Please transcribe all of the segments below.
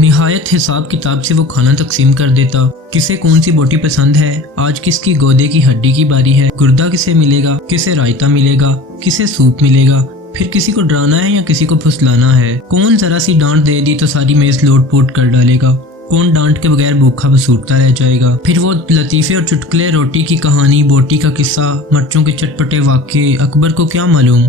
निहायत हिसाब किताब से वो खाना तकसीम कर देता। किसे कौन सी बोटी पसंद है, आज किसकी गोदे की हड्डी की बारी है, गुर्दा किसे मिलेगा, किसे रायता मिलेगा, किसे सूप मिलेगा, फिर किसी को डराना है या किसी को फुसलाना है। कौन जरा सी डांट दे दी तो सारी मेज लोट पोट कर डालेगा, कौन डांट के बगैर भूखा बसूरता रह जाएगा। फिर वो लतीफ़े और चुटकुले, रोटी की कहानी, बोटी का किस्सा, मर्चों के चटपटे वाक़े अकबर को क्या मालूम।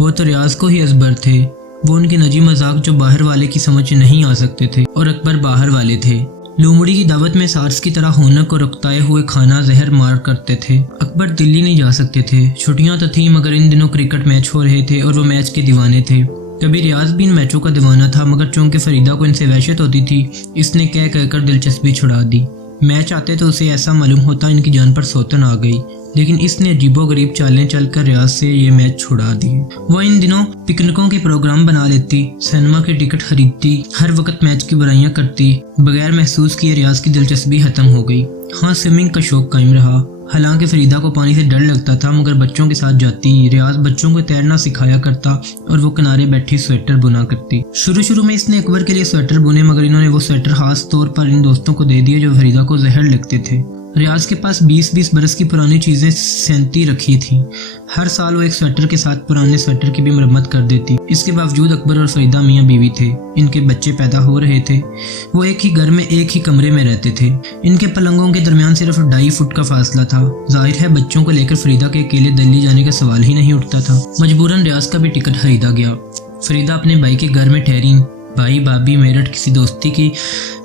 वो तो रियाज को ही अजबर थे। वो उनके नजी मजाक जो बाहर वाले की समझ नहीं आ सकते थे, और अकबर बाहर वाले थे। लोमड़ी की दावत में सार्स की तरह होनक को रुकताए हुए खाना जहर मार करते थे। अकबर दिल्ली नहीं जा सकते थे। छुट्टियां तो थी मगर इन दिनों क्रिकेट मैच हो रहे थे और वो मैच के दीवाने थे। कभी रियाज भी इन मैचों का दीवाना था, मगर चूंकि फरीदा को इनसे वहशत होती थी, इसने कह कहकर दिलचस्पी छुड़ा दी। मैच आते तो उसे ऐसा मालूम होता इनकी जान पर सौतन आ गई, लेकिन इसने अजीबोगरीब चालें चलकर रियाज से ये मैच छुड़ा दिए। वह इन दिनों पिकनिकों के प्रोग्राम बना लेती, सिनेमा के टिकट खरीदती, हर वक्त मैच की बुराइयां करती। बगैर महसूस किए रियाज की दिलचस्पी खत्म हो गई। हाँ, स्विमिंग का शौक कायम रहा। हालांकि फरीदा को पानी से डर लगता था, मगर बच्चों के साथ जाती। रियाज बच्चों को तैरना सिखाया करता और वो किनारे बैठी स्वेटर बुना करती। शुरू में इसने अकबर के लिए स्वेटर बुने, मगर इन्होंने वो स्वेटर खास तौर पर इन दोस्तों को दे दिए जो फरीदा को जहर लगते थे। रियाज के पास 20-20 बरस की पुरानी चीज़ें सैंती रखी थीं। हर साल वो एक स्वेटर के साथ पुराने स्वेटर की भी मरम्मत कर देती। इसके बावजूद अकबर और फरीदा मियाँ बीवी थे। इनके बच्चे पैदा हो रहे थे। वो एक ही घर में एक ही कमरे में रहते थे। इनके पलंगों के दरमियान सिर्फ 2.5 फुट का फासला था। जाहिर है बच्चों को लेकर फरीदा के अकेले दिल्ली जाने का सवाल ही नहीं उठता था। मजबूरन रियाज का भी टिकट खरीदा गया। फरीदा अपने भाई के घर में ठहरी। भाई भाभी मेरठ किसी दोस्ती की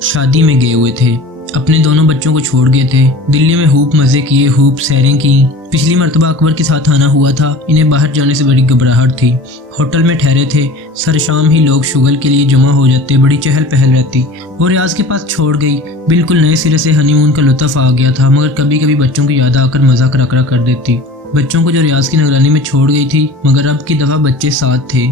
शादी में गए हुए थे। अपने दोनों बच्चों को छोड़ गए थे। दिल्ली में खूब मज़े किए, खूब सैरें की। पिछली मरतबा अकबर के साथ आना हुआ था। इन्हें बाहर जाने से बड़ी घबराहट थी। होटल में ठहरे थे। सर शाम ही लोग शुगल के लिए जमा हो जाते, बड़ी चहल पहल रहती। वो रियाज के पास छोड़ गई। बिल्कुल नए सिरे से हनीमून का लुत्फ़ आ गया था, मगर कभी कभी बच्चों की याद आकर मज़ा करकरा कर देती। बच्चों को जो रियाज की निगरानी में छोड़ गई थी, मगर अब की दफ़ा बच्चे साथ थे।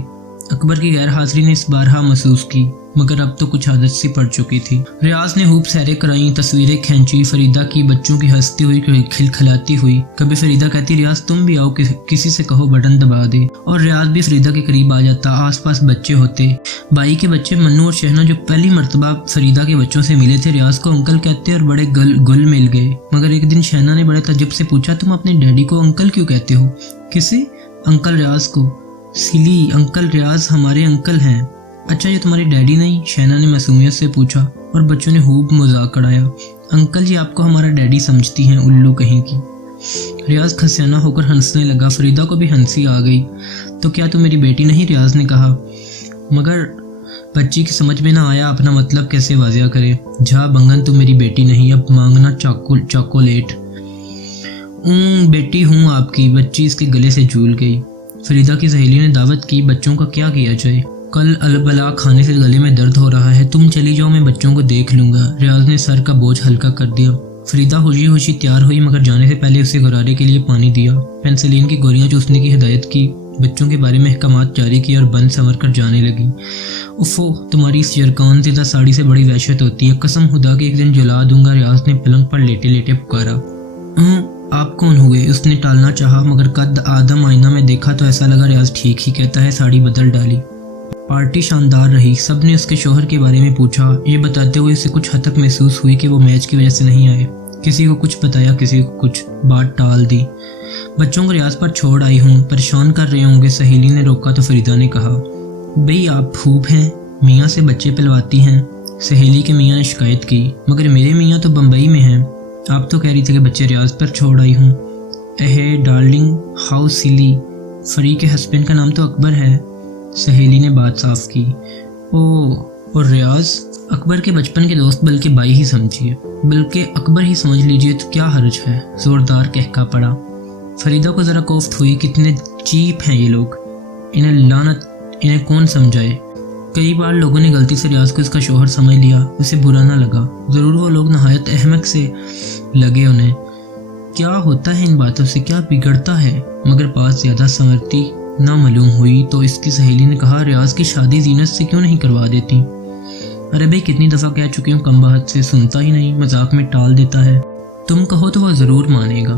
अकबर की गैर हाजिरी ने इस बार महसूस की, मगर अब तो कुछ आदत सी पड़ चुकी थी। रियाज ने खूब सैरें कराई, तस्वीरें खींची फरीदा की, बच्चों की हंसती हुई, खिलखिलाती हुई। कभी फरीदा कहती, रियाज तुम भी आओ, किसी से कहो बटन दबा दे, और रियाज भी फरीदा के करीब आ जाता। आसपास बच्चे होते। भाई के बच्चे मन्नू और शहना जो पहली मरतबा फरीदा के बच्चों से मिले थे, रियाज को अंकल कहते और बड़े गुल मिल गए। मगर एक दिन शहना ने बड़े तज्जुब से पूछा, तुम अपने डैडी को अंकल क्यों कहते हो? किसे? अंकल रियाज को। सिली, अंकल रियाज हमारे अंकल हैं। अच्छा, ये तुम्हारी डैडी नहीं? शहना ने मासूमियत से पूछा, और बच्चों ने खूब मजाक उड़ाया। अंकल जी आपको हमारा डैडी समझती हैं, उल्लू कहीं की। रियाज खसियाना होकर हंसने लगा। फरीदा को भी हंसी आ गई। तो क्या तुम मेरी बेटी नहीं? रियाज ने कहा, मगर बच्ची की समझ में ना आया अपना मतलब कैसे वाजिया करे। जा बंगन, तुम मेरी बेटी नहीं, अब मांगना चॉकोलेट। बेटी हूँ आपकी। बच्ची इसके गले से झूल गई। फरीदा की सहेली ने दावत की, बच्चों का क्या किया जाए? कल अलबला खाने से गले में दर्द हो रहा है, तुम चली जाओ, मैं बच्चों को देख लूंगा। रियाज ने सर का बोझ हल्का कर दिया। फरीदा खुशी खुशी तैयार हुई, मगर जाने से पहले उसे गरारे के लिए पानी दिया, पेंसिलिन की गोलियां चूसने की हिदायत की, बच्चों के बारे में अहकामात जारी किए और बंद संवर कर जाने लगी। उफ़ो, तुम्हारी इस जरकान ज़िदा साड़ी से बड़ी वहशत होती है, कसम खुदा की एक दिन जला दूंगा। रियाज ने पलंग पर लेटे लेटे पुकारा। आप कौन हुए? उसने टालना चाहा, मगर कद आदम आईना में देखा तो ऐसा लगा रियाज ठीक ही कहता है। साड़ी बदल डाली। पार्टी शानदार रही। सब ने उसके शोहर के बारे में पूछा। ये बताते हुए उसे कुछ हद तक महसूस हुई कि वो मैच की वजह से नहीं आए। किसी को कुछ बताया, किसी को कुछ, बात टाल दी। बच्चों को रियाज पर छोड़ आई हूँ, परेशान कर रहे होंगे। सहेली ने रोका तो फरीदा ने कहा, भाई आप खूब हैं, मियाँ से बच्चे पिलवाती हैं। सहेली के मियाँ ने शिकायत की, मगर मेरे मियाँ तो बम्बई में हैं। आप तो कह रही थी कि बच्चे रियाज पर छोड़ आई हूँ। एहे डार्लिंग, हाउ सिली। फरी के हस्बैंड का नाम तो अकबर है। सहेली ने बात साफ की। और रियाज अकबर के बचपन के दोस्त, बल्कि भाई ही समझिए, बल्कि अकबर ही समझ लीजिए, तो क्या हर्ज है? जोरदार कहका पड़ा। फरीदा को जरा कोफ्त हुई, कितने चीप हैं ये लोग, इन्हें लानत, इन्हें कौन समझाए। कई बार लोगों ने गलती से रियाज को इसका शोहर समझ लिया, उसे बुरा ना लगा। ज़रूर वो लोग नहायत अहमक से लगे उन्हें। क्या होता है इन बातों से, क्या बिगड़ता है? मगर बात ज़्यादा संवरती ना मालूम हुई तो इसकी सहेली ने कहा, रियाज की शादी जीनत से क्यों नहीं करवा देती? अरे भाई कितनी दफ़ा कह चुकी हूँ, कम बात से सुनता ही नहीं, मजाक में टाल देता है। तुम कहो तो वह ज़रूर मानेगा।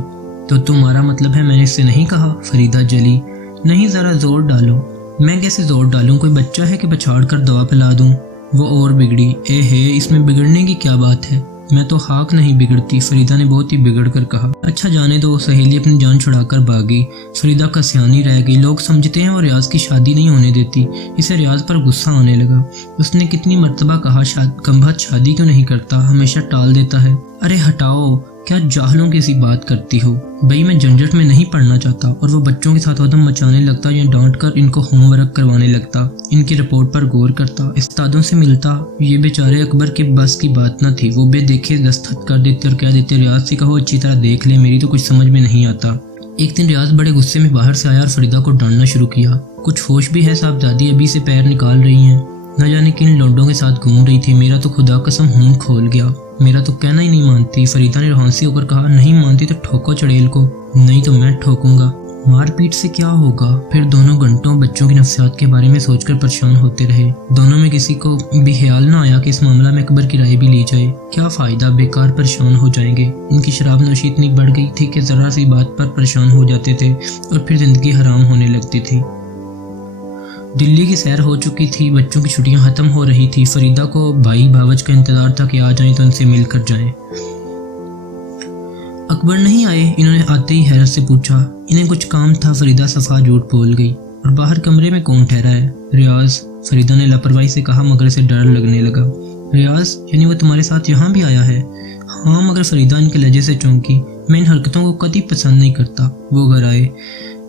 तो तुम्हारा मतलब है मैंने इससे नहीं कहा? फरीदा जली। नहीं, ज़रा जोर डालो। मैं कैसे जोर डालूं? कोई बच्चा है कि पछाड़ कर दवा पिला दूं? वो और बिगड़ी। ए है, इसमें बिगड़ने की क्या बात है, मैं तो खाक नहीं बिगड़ती, फरीदा ने बहुत ही बिगड़ कर कहा। अच्छा जाने दो, सहेली अपनी जान छुड़ाकर भागी। फरीदा कस्यानी रह गई। लोग समझते हैं वो रियाज की शादी नहीं होने देती। इसे रियाज पर गुस्सा आने लगा। उसने कितनी मर्तबा कहा कमबख्त शादी क्यों नहीं करता, हमेशा टाल देता है। अरे हटाओ, क्या जाहलों की सी बात करती हो। भाई मैं झंझट में नहीं पढ़ना चाहता। और वो बच्चों के साथ उधम मचाने लगता या डांट कर इनको होमवर्क करवाने लगता, इनकी रिपोर्ट पर गौर करता, उस्तादों से मिलता। ये बेचारे अकबर के बस की बात न थी। वो बेदेखे दस्तखत कर देते और कह देते रियाज से कहो अच्छी तरह देख ले, मेरी तो कुछ समझ में नहीं आता। एक दिन रियाज बड़े गुस्से में बाहर से आया और फरीदा को डांटना शुरू किया। कुछ होश भी है साहबजादी, अभी से पैर निकाल रही हैं, न जाने किन लौंडों के साथ घूम रही थी। मेरा तो खुदा कसम खून खोल गया, मेरा तो कहना ही नहीं मानती। फरीदा ने रोहानसी होकर कहा, नहीं मानती तो ठोको चड़ेल को। नहीं तो मैं ठोकूंगा। मारपीट से क्या होगा। फिर दोनों घंटों बच्चों की नफ्सियात के बारे में सोचकर परेशान होते रहे। दोनों में किसी को भी ख्याल न आया कि इस मामला में अकबर की राय भी ली जाए। क्या फायदा, बेकार परेशान हो जाएंगे। इनकी शराब नोशी इतनी बढ़ गई थी कि जरा सी बात पर परेशान हो जाते थे और फिर जिंदगी हराम होने लगती थी। दिल्ली की सैर हो चुकी थी, बच्चों की छुट्टियां खत्म हो रही थी। फरीदा को भाई भावज का इंतजार था कि आ जाएं तो उनसे मिलकर जाएं। अकबर नहीं आए। इन्होंने आते ही हैरत से पूछा। इन्हें कुछ काम था। फरीदा सफा झूठ बोल गई। और बाहर कमरे में कौन ठहरा है? रियाज, फरीदा ने लापरवाही से कहा मगर से डर लगने लगा। रियाज, यानी वो तुम्हारे साथ यहाँ भी आया है? हाँ, मगर फरीदा इनके लहजे से चौंकी। मैं इन हरकतों को कभी पसंद नहीं करता। वो घर आए।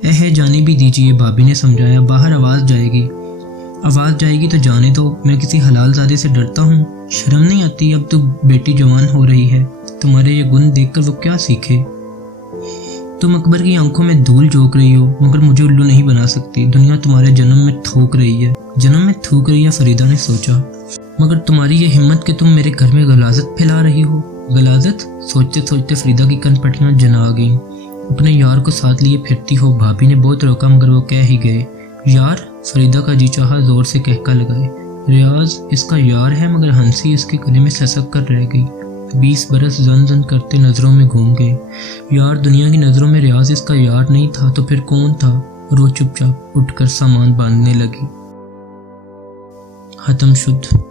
जाने भी दीजिए, भाभी ने समझाया। बाहर आवाज़ जाएगी तो जाने दो। मैं किसी हलाल ज़ादे से डरता हूँ? शर्म नहीं आती? अब तो बेटी जवान हो रही है। तुम्हारे ये गुण देखकर वो क्या सीखे? तुम अकबर की आंखों में धूल झोंक रही हो मगर मुझे उल्लू नहीं बना सकती। दुनिया तुम्हारे जन्म में थूक रही है। फरीदा ने सोचा। मगर तुम्हारी ये हिम्मत कि तुम मेरे घर में गलाजत फैला रही हो। गलाजत? सोचते सोचते फरीदा की कनपट्टियां जना गईं। अपने यार को साथ लिए फिरती हो। भाभी ने बहुत रोका मगर वो कह ही गए। यार? फरीदा का जी चाहा जोर से कहका लगाए। रियाज इसका यार है मगर हंसी इसके गले में ससक कर रह गई। 20 बरस जन जन करते नजरों में घूम गए। यार दुनिया की नजरों में रियाज इसका यार नहीं था तो फिर कौन था? रो चुपचाप उठकर सामान बांधने लगी। खत्म शुद्ध।